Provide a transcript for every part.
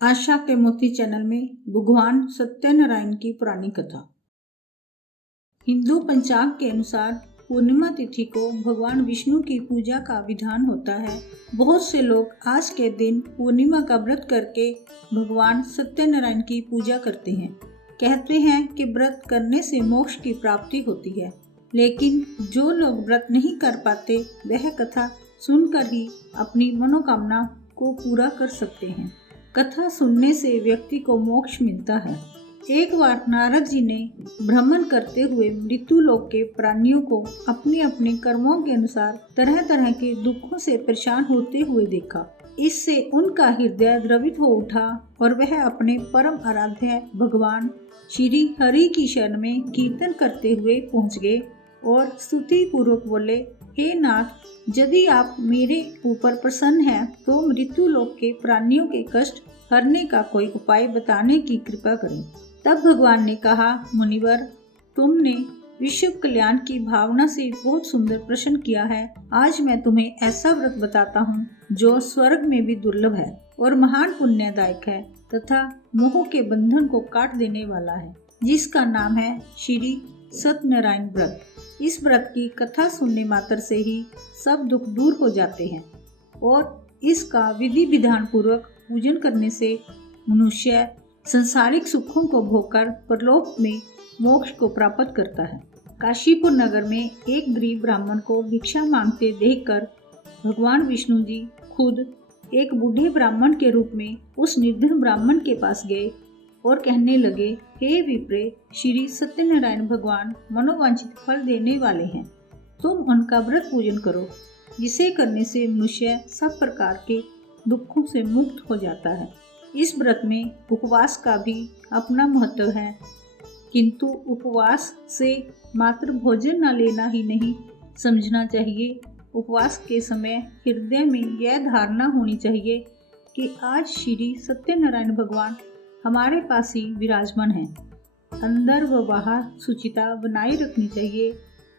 आशा के मोती चैनल में भगवान सत्यनारायण की पुरानी कथा। हिंदू पंचांग के अनुसार पूर्णिमा तिथि को भगवान विष्णु की पूजा का विधान होता है। बहुत से लोग आज के दिन पूर्णिमा का व्रत करके भगवान सत्यनारायण की पूजा करते हैं। कहते हैं कि व्रत करने से मोक्ष की प्राप्ति होती है, लेकिन जो लोग व्रत नहीं कर पाते वह कथा सुनकर ही अपनी मनोकामना को पूरा कर सकते हैं। कथा सुनने से व्यक्ति को मोक्ष मिलता है। एक बार नारद जी ने भ्रमण करते हुए मृत्युलोक के प्राणियों को अपने अपने कर्मों के अनुसार तरह तरह के दुखों से परेशान होते हुए देखा। इससे उनका हृदय द्रवित हो उठा और वह अपने परम आराध्य भगवान श्री हरि की शरण में कीर्तन करते हुए पहुंच गए और स्तुति पूर्वक बोले, हे नाथ, यदि आप मेरे ऊपर प्रसन्न हैं तो मृत्युलोक के प्राणियों के कष्ट हरने का कोई उपाय बताने की कृपा करें। तब भगवान ने कहा, मुनिवर, तुमने विश्व कल्याण की भावना से बहुत सुंदर प्रश्न किया है। आज मैं तुम्हें ऐसा व्रत बताता हूँ जो स्वर्ग में भी दुर्लभ है और महान पुण्यदायक है तथा मोह के बंधन को काट देने वाला है, जिसका नाम है श्री सत्यनारायण व्रत। इस व्रत की कथा सुनने मात्र से ही सब दुख दूर हो जाते हैं और इसका विधि विधान पूर्वक पूजन करने से मनुष्य संसारिक सुखों को भोगकर परलोक में मोक्ष को प्राप्त करता है। काशीपुर नगर में एक गरीब ब्राह्मण को भिक्षा मांगते देखकर भगवान विष्णु जी खुद एक बूढ़े ब्राह्मण के रूप में उस निर्धन ब्राह्मण के पास गए और कहने लगे, हे विप्रे, श्री सत्यनारायण भगवान मनोवांछित फल देने वाले हैं। तुम उनका व्रत पूजन करो, जिसे करने से मनुष्य सब प्रकार के दुखों से मुक्त हो जाता है। इस व्रत में उपवास का भी अपना महत्व है, किंतु उपवास से मात्र भोजन न लेना ही नहीं समझना चाहिए। उपवास के समय हृदय में यह धारणा होनी चाहिए कि आज श्री सत्यनारायण भगवान हमारे पास ही विराजमान है। अंदर व बाहर शुचिता बनाए रखनी चाहिए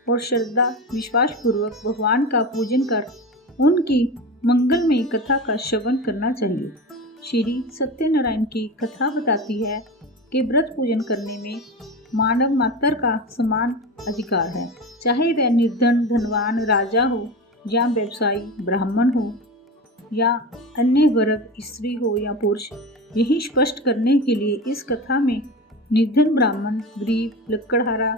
और श्रद्धा विश्वास पूर्वक भगवान का पूजन कर उनकी मंगलमय कथा का श्रवण करना चाहिए। श्री सत्यनारायण की कथा बताती है कि व्रत पूजन करने में मानव मात्र का समान अधिकार है, चाहे वह निर्धन धनवान राजा हो या व्यवसायी ब्राह्मण हो या अन्य वर्ग स्त्री हो या पुरुष। यही स्पष्ट करने के लिए इस कथा में निर्धन ब्राह्मण, गरीब लकड़हारा,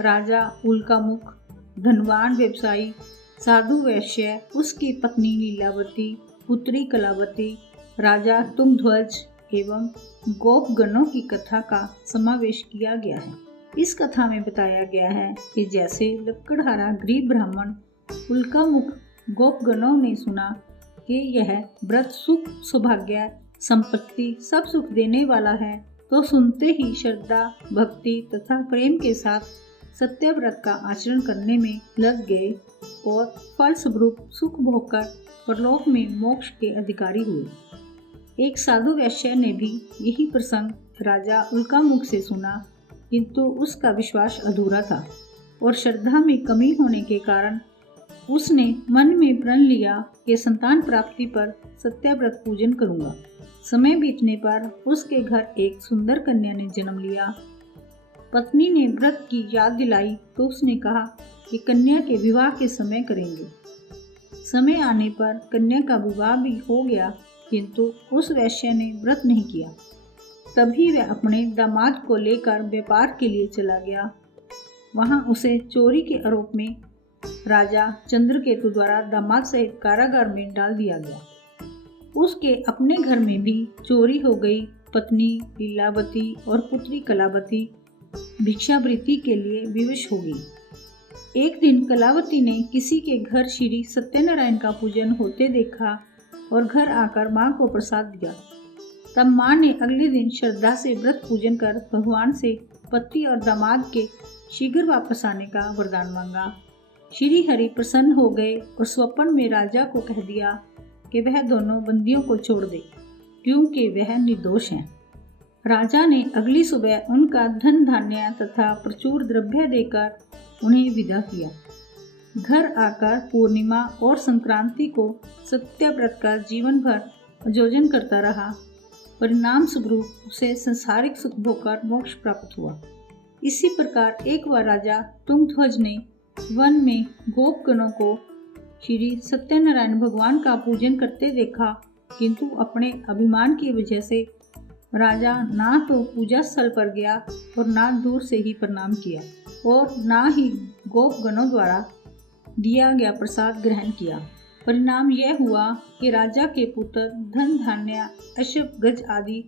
राजा उल्कामुख, धनवान व्यवसायी, साधु वैश्य, उसकी पत्नी लीलावती, पुत्री कलावती, राजा तुंगध्वज एवं गोपगणों की कथा का समावेश किया गया है। इस कथा में बताया गया है कि जैसे लकड़हारा गरीब ब्राह्मण उल्कामुख गोपगणों ने सुना कि यह व्रत सुख सौभाग्य संपत्ति सब सुख देने वाला है, तो सुनते ही श्रद्धा भक्ति तथा प्रेम के साथ सत्य व्रत का आचरण करने में लग गए और फल स्वरूप सुख भोगकर परलोक में मोक्ष के अधिकारी हुए। एक साधु वैश्य ने भी यही प्रसंग राजा उल्कामुख से सुना, किंतु उसका विश्वास अधूरा था और श्रद्धा में कमी होने के कारण उसने मन में प्रण लिया कि संतान प्राप्ति पर सत्याव्रत पूजन करूंगा। समय बीतने पर उसके घर एक सुंदर कन्या ने जन्म लिया। पत्नी ने व्रत की याद दिलाई तो उसने कहा कि कन्या के विवाह के समय करेंगे। समय आने पर कन्या का विवाह भी हो गया, किंतु उस वैश्य ने व्रत नहीं किया। तभी वह अपने दामाद को लेकर व्यापार के लिए चला गया। वहां उसे चोरी के आरोप में राजा चंद्रकेतु द्वारा दामाद सहित कारागार में डाल दिया गया। उसके अपने घर में भी चोरी हो गई। पत्नी लीलावती और पुत्री कलावती भिक्षावृत्ति के लिए विवश हो गई। एक दिन कलावती ने किसी के घर श्री सत्यनारायण का पूजन होते देखा और घर आकर मां को प्रसाद दिया। तब मां ने अगले दिन श्रद्धा से व्रत पूजन कर भगवान से पति और दामाद के शीघ्र वापस आने का वरदान मांगा। श्री हरि प्रसन्न हो गए और स्वप्न में राजा को कह दिया कि वह दोनों बंदियों को छोड़ दे, क्योंकि वह निर्दोष हैं। राजा ने अगली सुबह उनका धन धान्य तथा प्रचुर द्रव्य देकर उन्हें विदा किया। घर आकर पूर्णिमा और संक्रांति को सत्यव्रत का जीवन भर आयोजन करता रहा। परिणाम स्वरूप उसे संसारिक सुख भोगकर मोक्ष प्राप्त हुआ। इसी प्रकार एक बार राजा तुंगध्वज ने वन में गोपगणों को श्री सत्यनारायण भगवान का पूजन करते देखा, किंतु अपने अभिमान की वजह से राजा ना तो पूजा स्थल पर गया और ना दूर से ही प्रणाम किया और ना ही गोपगणों द्वारा दिया गया प्रसाद ग्रहण किया। परिणाम यह हुआ कि राजा के पुत्र, धन धान्य, अश्व गज आदि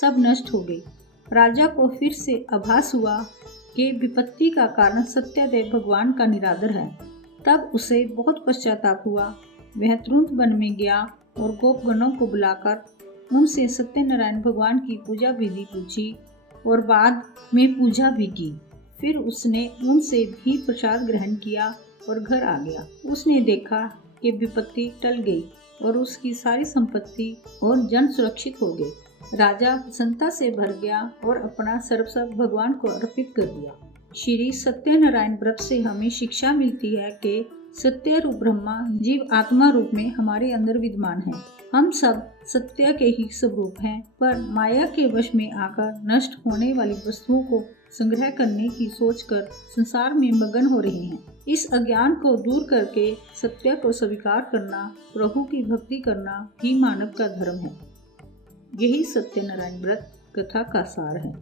सब नष्ट हो गए। राजा को फिर से आभास हुआ कि विपत्ति का कारण सत्यदेव भगवान का निरादर है। तब उसे बहुत पश्चाताप हुआ। वह तुरंत वन में गया और गोपगणों को बुलाकर उनसे सत्यनारायण भगवान की पूजा विधि पूछी और बाद में पूजा भी की। फिर उसने उनसे भी प्रसाद ग्रहण किया और घर आ गया। उसने देखा कि विपत्ति टल गई और उसकी सारी संपत्ति और जन सुरक्षित हो गए। राजा प्रसन्नता से भर गया और अपना सर्वस्व भगवान को अर्पित कर दिया। श्री सत्यनारायण व्रत से हमें शिक्षा मिलती है कि सत्य रूप ब्रह्मा जीव आत्मा रूप में हमारे अंदर विद्यमान है। हम सब सत्य के ही स्वरूप हैं, पर माया के वश में आकर नष्ट होने वाली वस्तुओं को संग्रह करने की सोचकर संसार में मगन हो रहे हैं। इस अज्ञान को दूर करके सत्य को स्वीकार करना, प्रभु की भक्ति करना ही मानव का धर्म है। यही सत्यनारायण व्रत कथा का सार है।